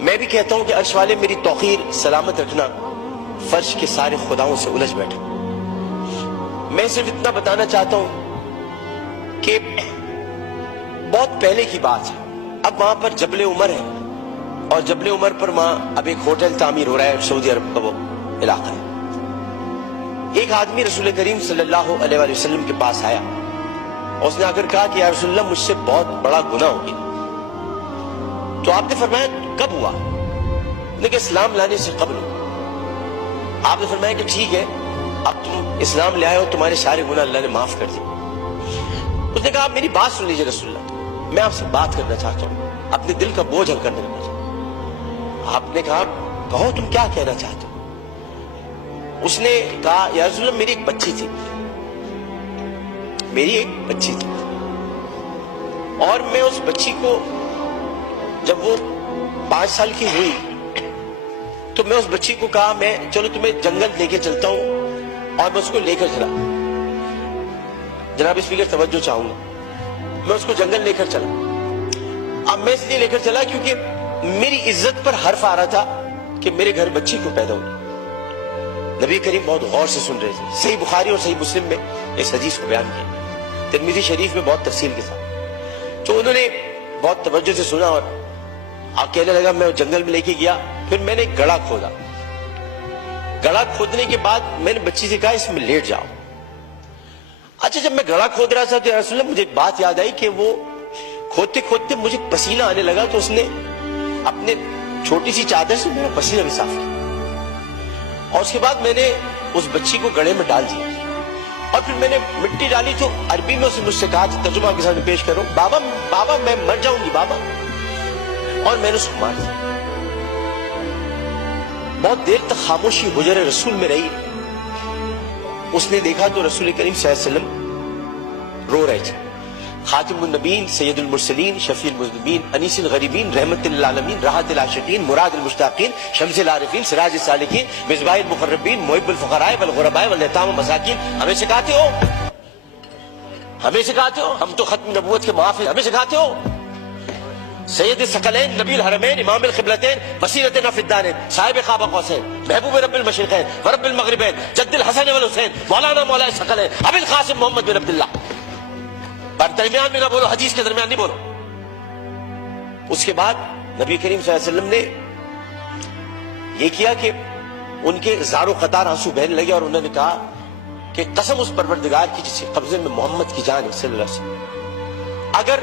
میں بھی کہتا ہوں کہ عرش والے میری توقیر سلامت رکھنا، فرش کے سارے خداؤں سے الجھ بیٹھا۔ میں صرف اتنا بتانا چاہتا ہوں کہ بہت پہلے کی بات ہے، اب وہاں پر جبل عمر ہے، اور جبل عمر پر وہاں اب ایک ہوٹل تعمیر ہو رہا ہے، سعودی عرب کا وہ علاقہ ہے۔ ایک آدمی رسول کریم صلی اللہ علیہ وآلہ وسلم کے پاس آیا، اس نے آ کر کہا کہ یا رسول اللہ مجھ سے بہت بڑا گناہ ہو گیا۔ تو آپ نے فرمایا کب ہوا؟ لیکن اسلام لانے سے قبل ہوا۔ آپ نے فرمایا کہ ٹھیک ہے، اب تم اسلام لے آئے ہو، تمہارے سارے گناہ اللہ نے معاف کر دیے۔ اس نے کہا آپ میری بات سن لیجیے رسول اللہ، میں آپ سے بات کرنا چاہتا ہوں، اپنے دل کا بوجھ ہلکا کرنے لگا۔ آپ نے کہا کہو تم کیا کہنا چاہتے ہو؟ اس نے کہا یا رسول اللہ میری ایک بچی تھی، میری ایک بچی تھی، اور میں اس بچی کو جب وہ 5 سال کی ہوئی تو میں اس بچی کو کہا میں چلو تمہیں جنگل لے کے چلتا ہوں، اور میں اس کو لے کر چلا۔ جناب اسپیکر توجہ چاہوں گا، میں اس کو جنگل لے کر چلا۔ اب میں اس لیے لے کر چلا کیونکہ میری عزت پر حرف آ رہا تھا کہ میرے گھر بچی کو پیدا ہوئی۔ نبی کریم بہت غور سے سن رہے تھے، صحیح بخاری اور صحیح مسلم میں اس حدیث کو بیان کیا، ترمذی شریف میں بہت تفصیل کے ساتھ۔ تو انہوں نے بہت توجہ سے سنا اور آپ کہنے لگا میں جنگل میں لے کے گیا، پھر میں نے گڑھا کھودا۔ گڑھا کھودنے کے بعد میں نے بچی سے کہا اس میں لیٹ جاؤ۔ اچھا جب میں گڑھا کھود رہا تھا تو یا رسول اللہ مجھے ایک بات یاد آئی کہ وہ کھودتے کھودتے مجھے پسینہ آنے لگا، تو اس نے اپنے چھوٹی سی چادر سے میرا پسینہ بھی صاف کیا، اور اس کے بعد میں نے اس بچی کو گڑھے میں ڈال دیا، اور پھر میں نے مٹی ڈالی تو عربی میں اسے مجھ سے کہا ترجمہ آپ کے سامنے پیش کروں، بابا بابا میں مر جاؤں گی بابا، اور میں نے اس کو مار دیا۔ بہت دیر تک خاموشی حجر رسول میں رہی۔ اس نے دیکھا تو رسول کریم صلی اللہ علیہ وسلم رو رہے تھے، خاتم النبیین، سید المرسلین، شفیع المذنبین، انیس الغریبین، رحمت للعالمین، راحت العاشقین، مراد المشتاقین، شمس العارفین، سراج السالکین، مصباح المقربین، محب الفقراء والغرباء والیتام والمساکین۔ ہمیں سکھاتے ہو، ہمیں سکھاتے ہو، ہم تو ختم نبوت کے محافظ، ہمیں سکھاتے ہو سید الثقلین، نبی الحرمین، امام القبلتین، بصیرتنا فی الدارین، صاحب قاب قوسین، محبوب رب المشرقین ورب المغربین، جد الحسن والحسین، مولانا مولا الثقلین، ابی القاسم محمد بن عبداللہ۔ پر درمیان میں نہ بولو، حدیث کے درمیان نہیں بولو۔ اس کے بعد نبی کریم صلی اللہ علیہ وسلم نے یہ کیا کہ ان کے زار و قطار آنسو بہنے لگے، اور انہوں نے کہا کہ قسم اس پروردگار کی جس کے قبضے میں محمد کی جان ہے صلی اللہ علیہ وسلم، اگر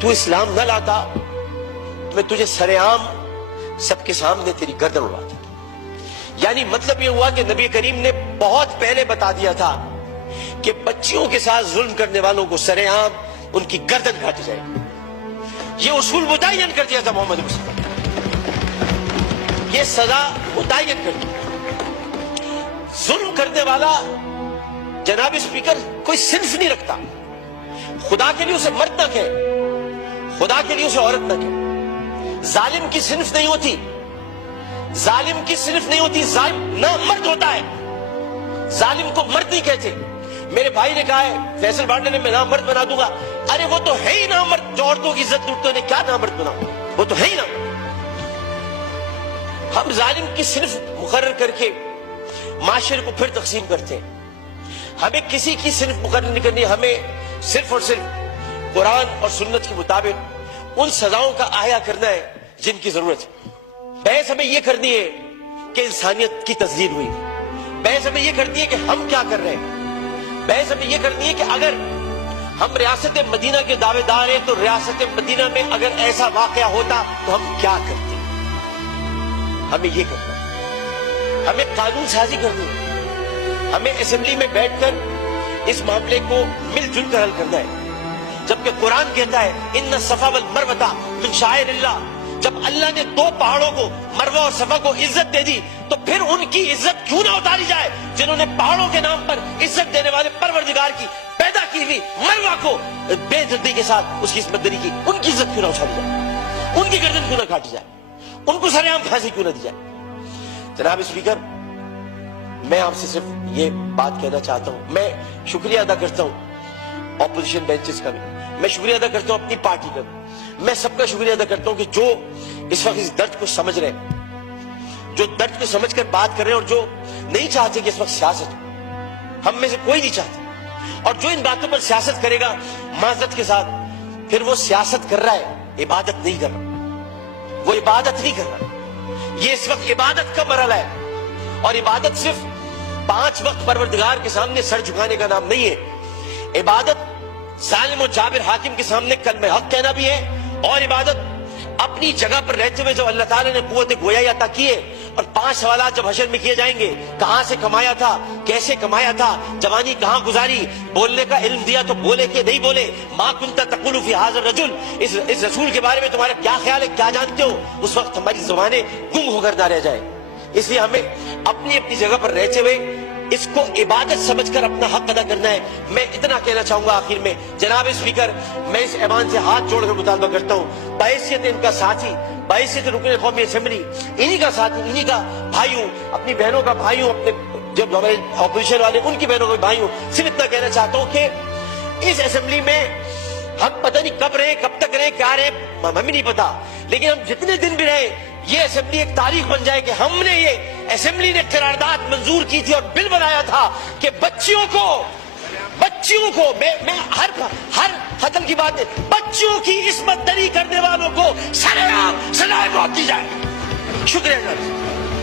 تو اسلام نہ لاتا تو میں تجھے سر عام سب کے سامنے تیری گردن اڑاتا۔ یعنی مطلب یہ ہوا کہ نبی کریم نے بہت پہلے بتا دیا تھا کہ بچیوں کے ساتھ ظلم کرنے والوں کو سر عام ان کی گردن کاٹی جائے گی۔ یہ اصول متعین کر دیا تھا محمد مصطفیٰ، یہ سزا متعین کر دی۔ ظلم کرنے والا جناب اسپیکر کوئی صنف نہیں رکھتا، خدا کے لیے اسے مرد نہ کہے، خدا کے لیے اسے عورت نہ کہے۔ ظالم کی صنف نہیں ہوتی، ظالم کی صنف نہیں ہوتی، ظالم نہ مرد ہوتا ہے، ظالم کو مرد نہیں کہتے۔ میرے بھائی نے کہا ہے فیصل بانڈے نے میں نامرد بنا دوں گا، ارے وہ تو ہے ہی نامرد، جو عورتوں کی عزت لوٹتے ہیں کیا نامرد بناؤں، وہ تو ہے ہی نامرد۔ ہم ظالم کی صنف مقرر کر کے معاشرے کو پھر تقسیم کرتے ہیں۔ ہمیں کسی کی صنف مقرر نہیں کرنی، ہمیں صرف اور صرف قرآن اور سنت کے مطابق ان سزاؤں کا احیا کرنا ہے جن کی ضرورت ہے۔ بحث ہمیں یہ کرنی ہے کہ انسانیت کی تذلیل ہوئی، بحث ہمیں یہ کرنی ہے کہ ہم کیا کر رہے ہیں، بحث ہمیں یہ کرنی ہے کہ اگر ہم ریاست مدینہ کے دعوے دار ہیں تو ریاست مدینہ میں اگر ایسا واقعہ ہوتا تو ہم کیا کرتے۔ ہمیں یہ کرنا ہے، ہمیں قانون سازی کرنی ہے، ہمیں اسمبلی میں بیٹھ کر اس معاملے کو مل جل کر حل کرنا ہے۔ جبکہ قرآن کہتا ہے ان الصفا والمروہ من شعائر اللہ، جب اللہ نے 2 پہاڑوں کو مروہ اور صفا کو عزت دے دی تو پھر ان کی عزت کیوں نہ اتاری جائے، جنہوں نے پہاڑوں کے نام پر عزت دینے والے پروردگار کی پیدا کی ہوئی مروہ کو بے عزتی کے ساتھ اس کی عصمت دری کی، ان کی عزت کیوں نہ اچھالی جائے، ان کی گردن کیوں نہ کاٹی جائے، ان کو سر عام پھانسی کیوں نہ دی جائے۔ جناب اسپیکر، میں آپ سے صرف یہ بات کہنا چاہتا ہوں، میں شکریہ ادا کرتا ہوں اپوزیشن بینچز کا بھی، میں شکریہ ادا کرتا ہوں اپنی پارٹی کا بھی، میں سب کا شکریہ ادا کرتا ہوں کہ جو اس وقت اس درد کو سمجھ رہے ہیں، جو درد کو سمجھ کر بات کر رہے ہیں، اور جو نہیں چاہتے کہ اس وقت سیاست ہو، ہم میں سے کوئی نہیں چاہتا، اور جو ان باتوں پر سیاست کرے گا معذرت کے ساتھ، پھر وہ سیاست کر رہا ہے، عبادت نہیں کر رہا، وہ عبادت نہیں کر رہا۔ یہ اس وقت عبادت کا مرحلہ ہے، اور عبادت صرف 5 وقت پروردگار کے سامنے سر جھکانے کا نام نہیں ہے۔ عبادت ظالم و جابر حاکم کے سامنے کلمہ حق کہنا بھی ہے، اور عبادت اپنی جگہ پر رہتے ہوئے جو اللہ تعالیٰ نے قوت گویائی عطا کی ہے، اور 5 سوالات جب حشر میں کیے جائیں گے، کہاں سے کمایا تھا، کیسے کمایا تھا، جوانی کہاں گزاری، بولنے کا علم دیا تو بولے کہ نہیں بولے، ما کنت تقول فی ھذا الرجل، اس رسول کے بارے میں تمہارا کیا خیال ہے، کیا جانتے ہو، اس وقت ہماری زبانیں گم ہو کر نہ رہ جائے۔ اس لیے ہمیں اپنی اپنی جگہ پر رہتے ہوئے اس کو عبادت سمجھ کر اپنا حق ادا کرنا ہے۔ میں اتنا کہنا چاہوں گا آخر میں، جناب اسپیکر، میں اس ایوان سے ہاتھ جوڑ کر مطالبہ کرتا ہوں، بحیثیت ان کا ساتھی، بحیثیت رکن قومی اسمبلی، انہی کا ساتھی، انہی کا بھائی ہوں، اپنی بہنوں کا بھائی ہوں، اپنے جب ہمارے اپوزیشن والے ان کی بہنوں کا بھائی ہوں، صرف اتنا کہنا چاہتا ہوں کہ اس اسمبلی میں ہم پتہ نہیں کب رہے، کب تک رہے، کیا رہے، ہمیں نہیں پتا، لیکن ہم جتنے دن بھی رہے، یہ اسمبلی ایک تاریخ بن جائے کہ ہم نے، یہ اسمبلی نے قرارداد منظور کی تھی اور بل بنایا تھا کہ بچیوں کو میں ہر قتل کی بات ہے، بچیوں کی عصمت دری کرنے والوں کو سزائے موت دی جائے۔ شکریہ جناب۔